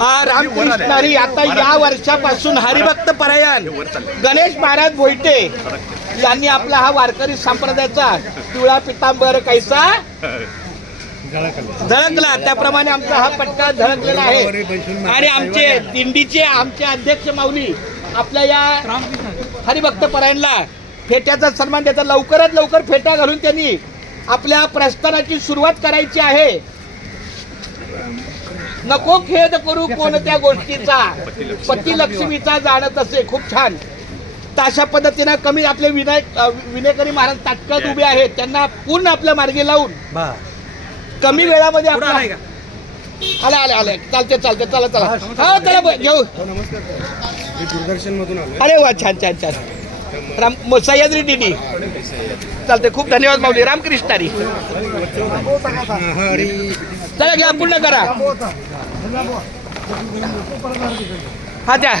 रामकृष्णारी आता या वर्षापासून हरिभक्त परायण गणेश महाराज भोईटे यांनी आपला हा वारकरी संप्रदायाचा पिवळा पितांबर कैसा झळकला त्याप्रमाणे आमचा हा पटका झळकलेला आहे। आणि आमचे दिंडीचे आमचे अध्यक्ष माऊली आपल्या या हरिभक्त परायणला फेट्याचा सन्मान देतात। लवकरात लवकर फेट्या घालून त्यांनी आपल्या प्रस्थानाची सुरुवात करायची आहे। नको खेद करू कोणत्या गोष्टीचा पती लक्ष्मीचा जाणत असे। खूप छान। तर अशा पद्धतीनं कमी आपले विनेकरी महाराज ताटकळत उभे आहेत, त्यांना पूर्ण आपल्या मार्गी लावून कमी वेळामध्ये आले आले आले चालते चालते चला चला हा चला घेऊ। दूरदर्शन मधून अरे वा छान छान छान राम सह्याद्री डीडी चालते। खूप धन्यवाद माऊली रामकृष्णारी। चला घ्या पूर्ण करा हा द्या।